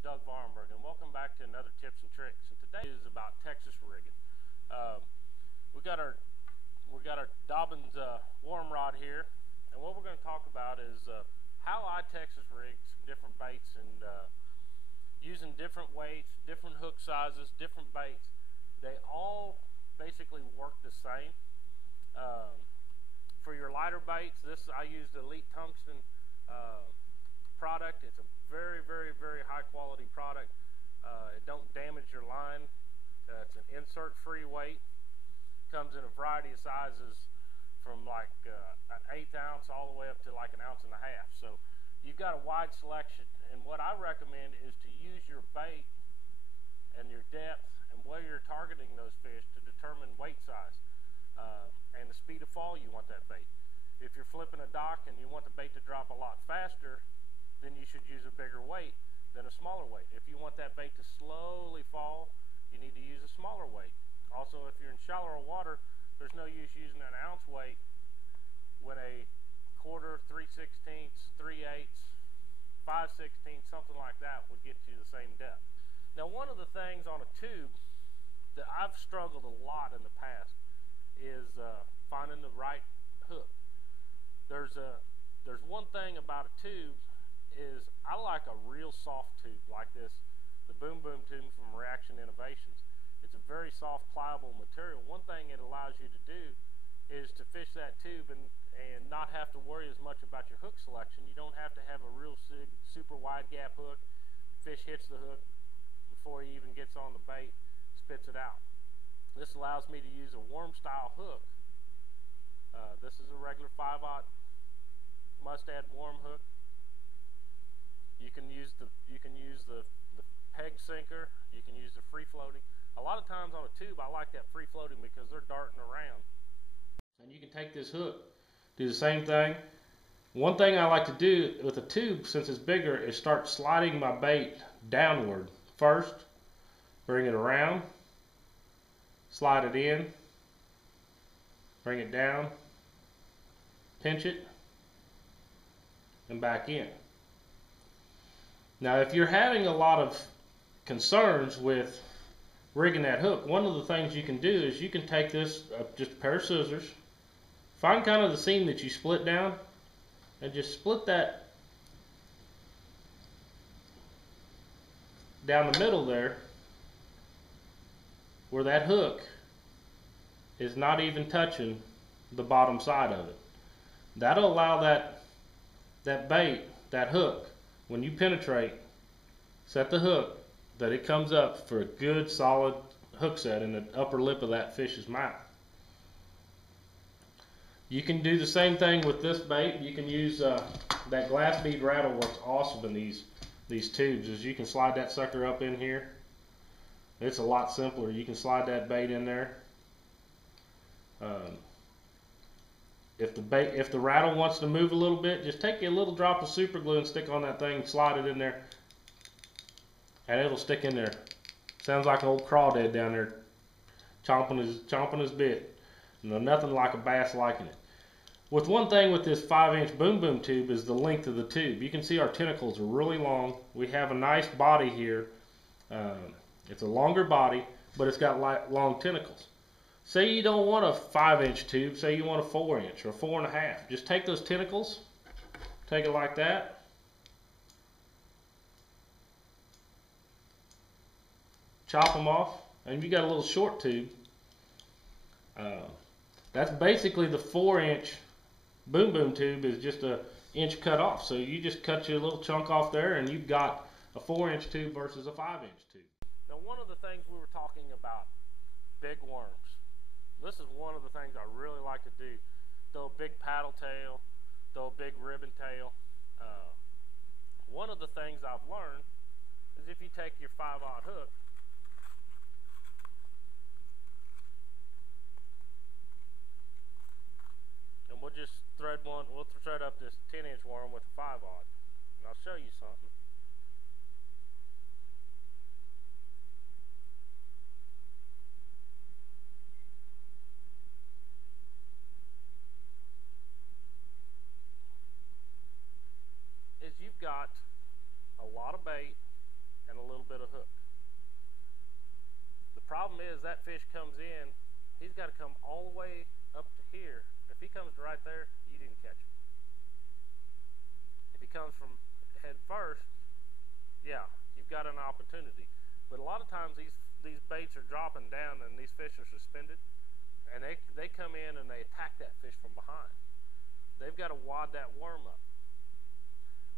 Vahrenberg, and welcome back to another tips and tricks. And today is about Texas rigging. We got our Dobbins worm rod here, and what we're going to talk about is how I Texas rig some different baits and using different weights, different hook sizes, different baits. They all basically work the same. For your lighter baits, I use the Elite Tungsten product. It's a very high quality product. It don't damage your line. It's an insert free weight. Comes in a variety of sizes from like an 1/8 ounce all the way up to like 1.5 ounces. So you've got a wide selection, and what I recommend is to use your bait and your depth and where you're targeting those fish to determine weight size and the speed of fall you want that bait. If you're flipping a dock and you want the bait to drop a lot faster, then you should use a bigger weight than a smaller weight. If you want that bait to slowly fall, you need to use a smaller weight. Also, if you're in shallower water, there's no use using an ounce weight when a quarter, 3/16, 3/8, 5/16, something like that would get you the same depth. Now, one of the things on a tube that I've struggled a lot in the past is finding the right hook. There's one thing about a tube is I like a real soft tube like this, the Boom Boom tube from Reaction Innovations. It's a very soft, pliable material. One thing it allows you to do is to fish that tube and not have to worry as much about your hook selection. You don't have to have a real super wide gap hook. Fish hits the hook before he even gets on the bait, spits it out. This allows me to use a worm style hook. This is a regular 5/0 Mustad worm hook. You can use the peg sinker. You can use the free floating. A lot of times on a tube, I like that free floating because they're darting around. And you can take this hook, do the same thing. One thing I like to do with a tube, since it's bigger, is start sliding my bait downward first. Bring it around, slide it in, bring it down, pinch it, and back in. Now, if you're having a lot of concerns with rigging that hook, one of the things you can do is you can take this, just a pair of scissors, find kind of the seam that you split down, and just split that down the middle there, where that hook is not even touching the bottom side of it. That'll allow that bait, that hook, when you penetrate, set the hook, that it comes up for a good solid hook set in the upper lip of that fish's mouth. You can do the same thing with this bait. You can use that glass bead rattle works awesome in these tubes. As you can slide that sucker up in here. It's a lot simpler. You can slide that bait in there. If the rattle wants to move a little bit, just take a little drop of super glue and stick on that thing, slide it in there, and it'll stick in there. Sounds like an old crawdad down there chomping his bit. You know, nothing like a bass liking it. With one thing with this 5-inch Boom Boom tube is the length of the tube. You can see our tentacles are really long. We have a nice body here. It's a longer body, but it's got long tentacles. Say you don't want a 5-inch tube, say you want a 4-inch or 4.5. Just take those tentacles, take it like that, chop them off, and you got a little short tube. That's basically the 4-inch Boom Boom tube is just an inch cut off. So you just cut your little chunk off there, and you've got a 4-inch tube versus a 5-inch tube. Now, one of the things we were talking about, big worms. This is one of the things I really like to do. Throw a big paddle tail, throw a big ribbon tail. One of the things I've learned is if you take your 5/0 hook, and we'll just we'll thread up this 10-inch worm with a 5/0, and I'll show you something. You've got a lot of bait and a little bit of hook. The problem is that fish comes in, he's got to come all the way up to here. If he comes to right there, you didn't catch him. If he comes from head first, yeah, you've got an opportunity. But a lot of times these baits are dropping down and these fish are suspended, and they come in and they attack that fish from behind. They've got to wad that worm up.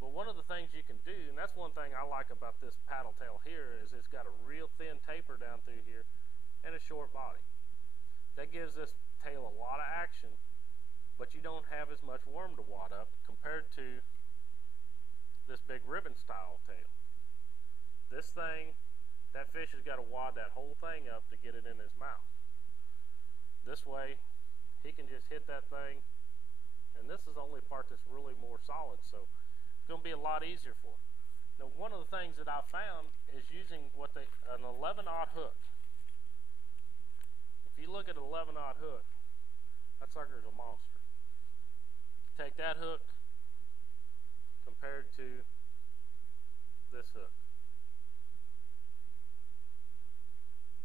But one of the things you can do, and that's one thing I like about this paddle tail here, is it's got a real thin taper down through here and a short body. That gives this tail a lot of action, but you don't have as much worm to wad up compared to this big ribbon style tail. This thing, that fish has got to wad that whole thing up to get it in his mouth. This way, he can just hit that thing, and this is the only part that's really more solid, so it's going to be a lot easier for him. Now, one of the things that I found is using an 11-aught hook. If you look at an 11-aught hook, that sucker is a monster. Take that hook compared to this hook.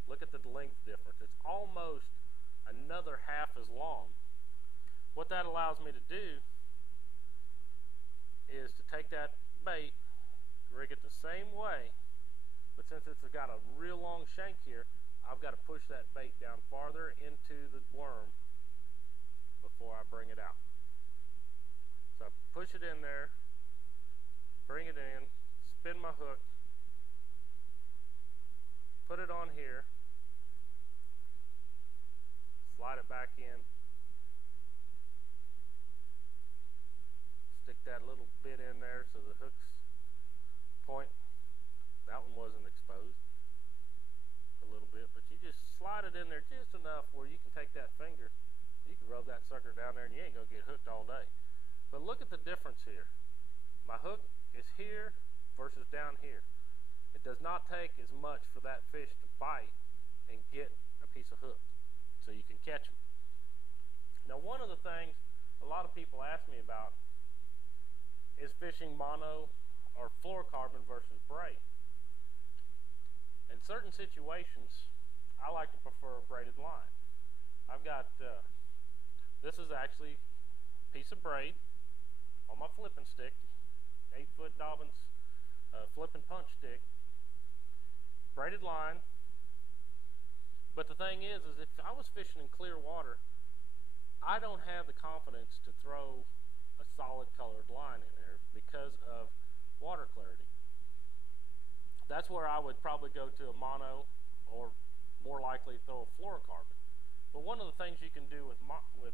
Look at the length difference. It's almost another half as long. What that allows me to do is to take that bait, rig it the same way, but since it's got a real long shank here, I've got to push that bait down farther into the worm before I bring it out. So I push it in there, bring it in, spin my hook, put it on here, slide it back in, stick that little bit in there so the hook's point. That one wasn't exposed a little bit, but you just slide it in there just enough where you can take that finger, you can rub that sucker down there and you ain't gonna get hooked all day. But look at the difference here. My hook is here versus down here. It does not take as much for that fish to bite and get a piece of hook so you can catch them. Now, one of the things a lot of people ask me about is fishing mono or fluorocarbon versus braid. In certain situations, I like to prefer a braided line. I've got, this is actually a piece of braid on my flipping stick, 8-foot Dobbins flip and punch stick, braided line. But the thing is if I was fishing in clear water, I don't have the confidence to throw a solid colored line in there because of water clarity. That's where I would probably go to a mono or more likely throw a fluorocarbon. But one of the things you can do with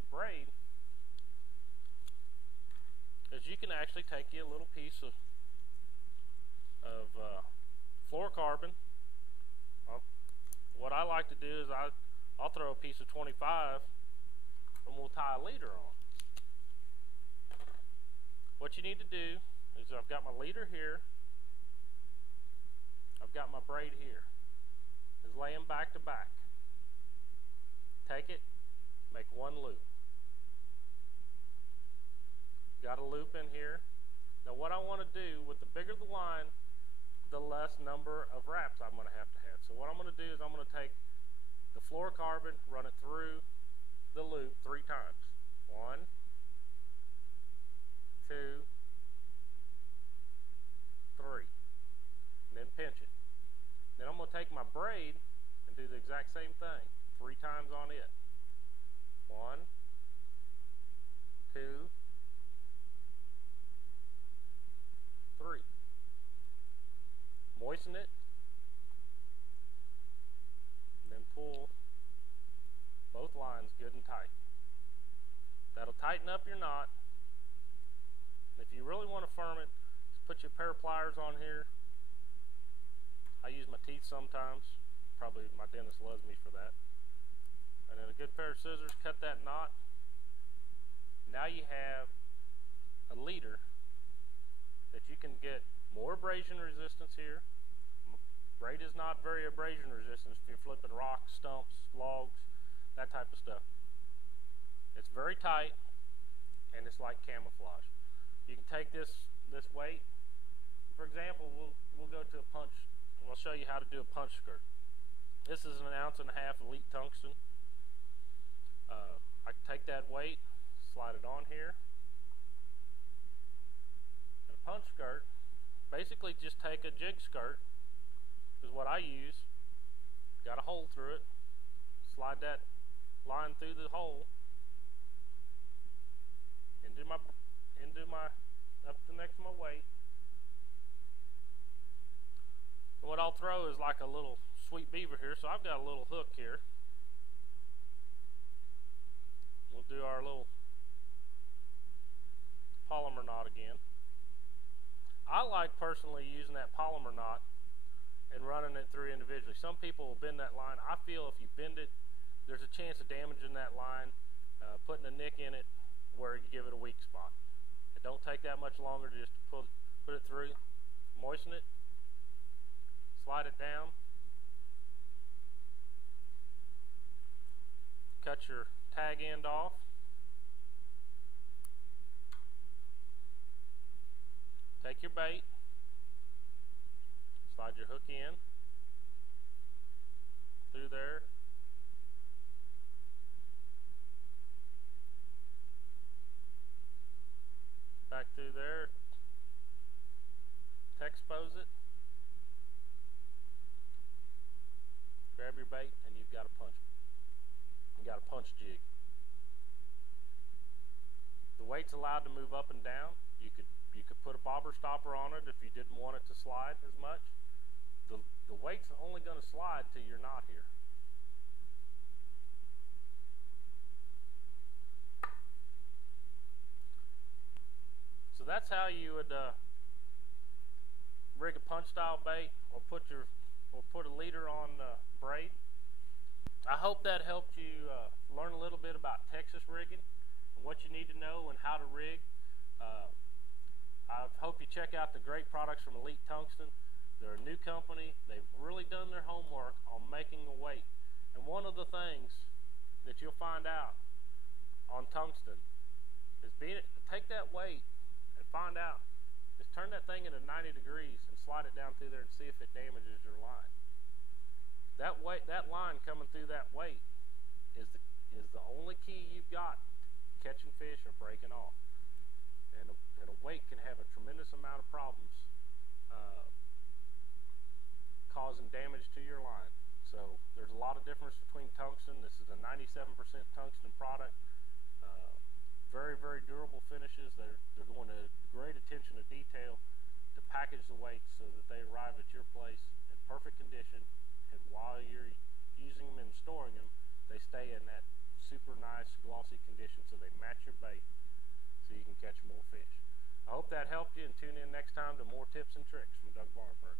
braid is you can actually take you a little piece of fluorocarbon. What I like to do is I'll throw a piece of 25 and we'll tie a leader on. What you need to do is I've got my leader here, I've got my braid here. Is lay them back to back. Take it, make one loop. Got a loop in here. Now what I want to do, with the bigger the line, the less number of wraps I'm going to have. So what I'm going to do is I'm going to take the fluorocarbon, run it through the loop 3 times. 1, 2, 3. And then pinch it. Then I'm going to take my braid and do the exact same thing. 3 times on it. 1, 2, 3. Moisten it. Then pull both lines good and tight. That'll tighten up your knot. If you really want to firm it, just put your pair of pliers on here. I use my teeth sometimes. Probably my dentist loves me for that. And then a good pair of scissors, cut that knot. Now you have a leader that you can get more abrasion resistance here. Braid is not very abrasion resistant if you're flipping rocks, stumps, logs, that type of stuff. It's very tight and it's like camouflage. You can take this weight. For example, we'll go to a punch I'll show you how to do a punch skirt. This is 1.5 ounces elite tungsten. I can take that weight, slide it on here. And a punch skirt, basically just take a jig skirt, is what I use. Got a hole through it. Slide that line through the hole into my up to next to my weight. And what I'll throw is like a little sweet beaver here. So I've got a little hook here. We'll do our little polymer knot again. I like personally using that polymer knot and running it through individually. Some people will bend that line. I feel if you bend it, there's a chance of damaging that line, putting a nick in it where you give it a weak spot. It don't take that much longer to just put it through, moisten it, slide it down, cut your tag end off, take your bait, slide your hook in through there, back through there, expose it, grab your bait, and you've got a punch. You got a punch jig. The weight's allowed to move up and down. You could put a bobber stopper on it if you didn't want it to slide as much. The weight's only going to slide till you're not here. So that's how you would rig a punch style bait, or put a leader on braid. I hope that helped you learn a little bit about Texas rigging and what you need to know and how to rig. I hope you check out the great products from Elite Tungsten. They're a new company. They've really done their homework on making a weight. And one of the things that you'll find out on tungsten is take that weight and find out. Just turn that thing into 90 degrees and slide it down through there and see if it damages your line. That line coming through that weight is the only key you've got to catching fish or breaking off. And a weight can have a tremendous amount of problems, causing damage to your line. So there's a lot of difference between tungsten. This is a 97% tungsten product. Very, very durable finishes. They're going to great attention to detail to package the weights so that they arrive at your place in perfect condition. And while you're using them and storing them, they stay in that super nice glossy condition so they match your bait so you can catch more fish. I hope that helped you, and tune in next time to more tips and tricks from Doug Vahrenberg.